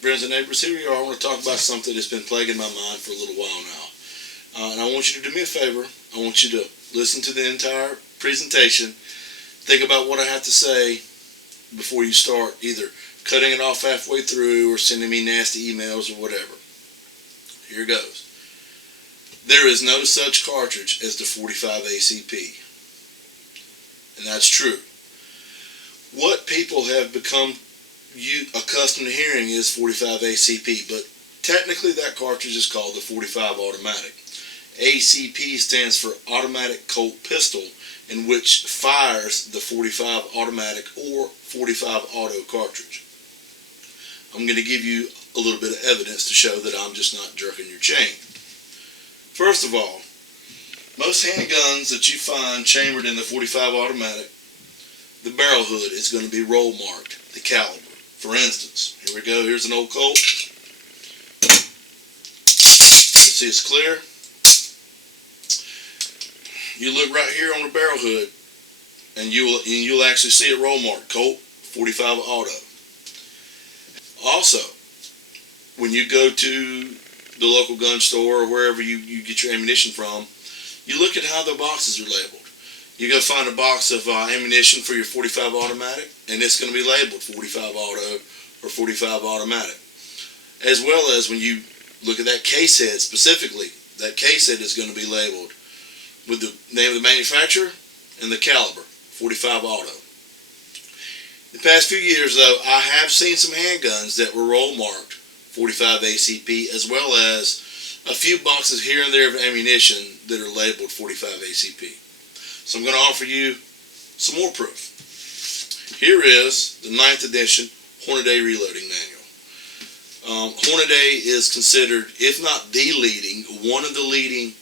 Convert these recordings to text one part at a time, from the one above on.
friends and neighbors, here we are. I want to talk about something that's been plaguing my mind for a little while now. And I want you to do me a favor. I want you to listen to the entire presentation. Think about what I have to say before you start either cutting it off halfway through or sending me nasty emails or whatever. Here goes. There is no such cartridge as the 45 ACP. And that's true. What people have become accustomed to hearing is 45 ACP, but technically that cartridge is called the 45 automatic. ACP stands for automatic Colt pistol, in which fires the 45 automatic or 45 auto cartridge. I'm going to give you a little bit of evidence to show that I'm just not jerking your chain. First of all, most handguns that you find chambered in the 45 automatic, the barrel hood is going to be roll marked, the caliber. For instance, here we go, here's an old Colt. You see it's clear. You look right here on the barrel hood and you'll actually see it roll marked, Colt 45 auto. Also, when you go to the local gun store or wherever you get your ammunition from, you look at how the boxes are labeled. You go find a box of ammunition for your 45 automatic, and it's going to be labeled 45 auto or 45 automatic. As well as when you look at that case head specifically, that case head is going to be labeled with the name of the manufacturer and the caliber, 45 auto. The past few years, though, I have seen some handguns that were roll marked 45 ACP, as well as a few boxes here and there of ammunition that are labeled 45 ACP. So I'm going to offer you some more proof. Here is the 9th edition Hornaday reloading manual. Hornaday is considered, if not the leading, one of the leading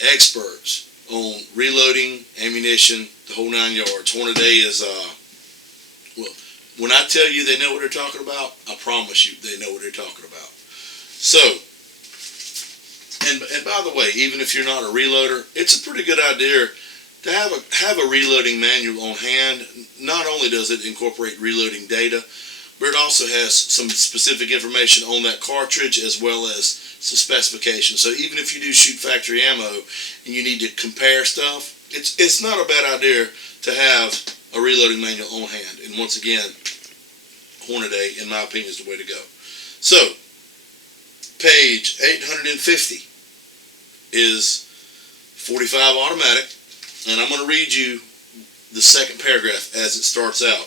experts on reloading, ammunition, the whole 9 yards. Hornaday is, well, when I tell you they know what they're talking about, I promise you they know what they're talking about. So, and by the way, even if you're not a reloader, it's a pretty good idea to have a reloading manual on hand. Not only does it incorporate reloading data, but it also has some specific information on that cartridge as well as some specifications. So even if you do shoot factory ammo and you need to compare stuff, it's not a bad idea to have a reloading manual on hand. And once again, Hornaday, in my opinion, is the way to go. So, page 850 is 45 automatic, and I'm going to read you the second paragraph as it starts out.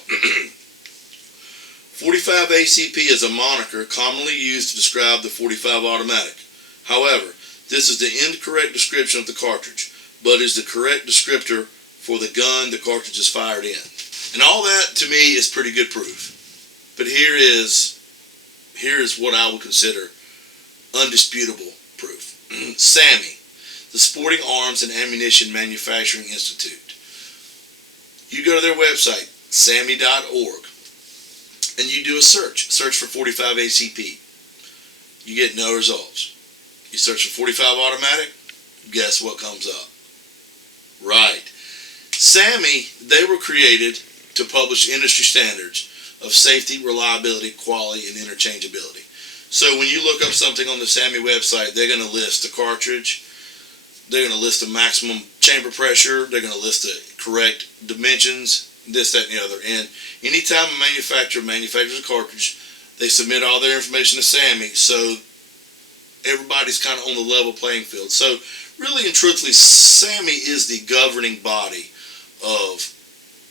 45 ACP is a moniker commonly used to describe the 45 automatic. However, this is the incorrect description of the cartridge, but is the correct descriptor for the gun the cartridge is fired in. And all that, to me, is pretty good proof. But here is what I would consider undisputable proof. SAMMY, the Sporting Arms and Ammunition Manufacturing Institute. You go to their website, sammyorg, and you do a search for 45 ACP. You get no results. You search for 45 automatic, guess what comes up? Right. SAMMY, they were created to publish industry standards of safety, reliability, quality, and interchangeability. So when you look up something on the SAMMY website, they're going to list the cartridge, they're going to list the maximum chamber pressure, they're going to list the correct dimensions, this, that, and the other. And anytime a manufacturer manufactures a cartridge, they submit all their information to SAMMY, so everybody's kind of on the level playing field. So really and truthfully, SAMMY is the governing body of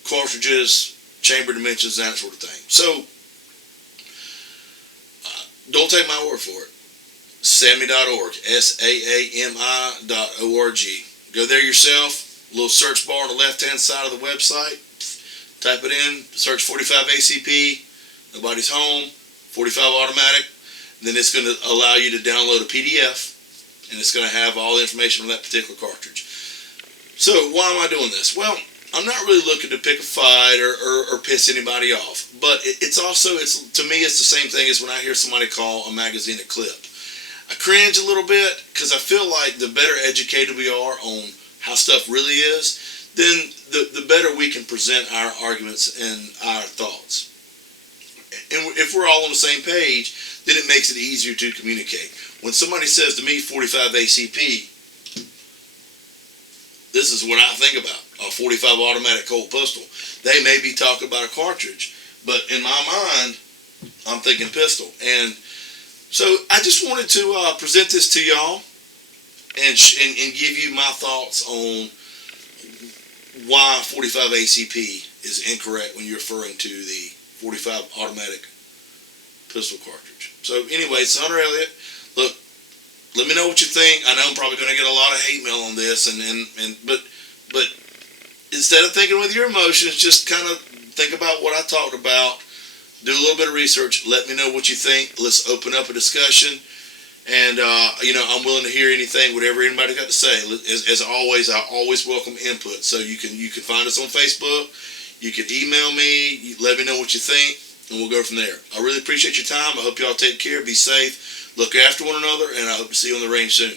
cartridges, chamber dimensions, that sort of thing. So don't take my word for it. Sammmy.org, SAAMI.org. Go there yourself, little search bar on the left-hand side of the website. Type it in, search 45 ACP, nobody's home, 45 automatic. Then it's going to allow you to download a PDF, and it's going to have all the information on that particular cartridge. So why am I doing this? Well, I'm not really looking to pick a fight or piss anybody off, but it's to me it's the same thing as when I hear somebody call a magazine a clip. I cringe a little bit because I feel like the better educated we are on how stuff really is, then the better we can present our arguments and our thoughts. and if we're all on the same page, then it makes it easier to communicate. When somebody says to me 45 ACP, this is what I think about, a 45 automatic Colt pistol. They may be talking about a cartridge, but in my mind, I'm thinking pistol. And so I just wanted to present this to y'all and give you my thoughts on why 45 ACP is incorrect when you're referring to the 45 automatic pistol cartridge. So anyway, it's Hunter Elliott. Look, let me know what you think. I know I'm probably going to get a lot of hate mail on this, but instead of thinking with your emotions, just kind of think about what I talked about. Do a little bit of research. Let me know what you think. Let's open up a discussion. And, I'm willing to hear anything, whatever anybody got to say. As always, I always welcome input. So you can find us on Facebook. You can email me. Let me know what you think, and we'll go from there. I really appreciate your time. I hope y'all take care. Be safe. Look after one another, and I hope to see you on the range soon.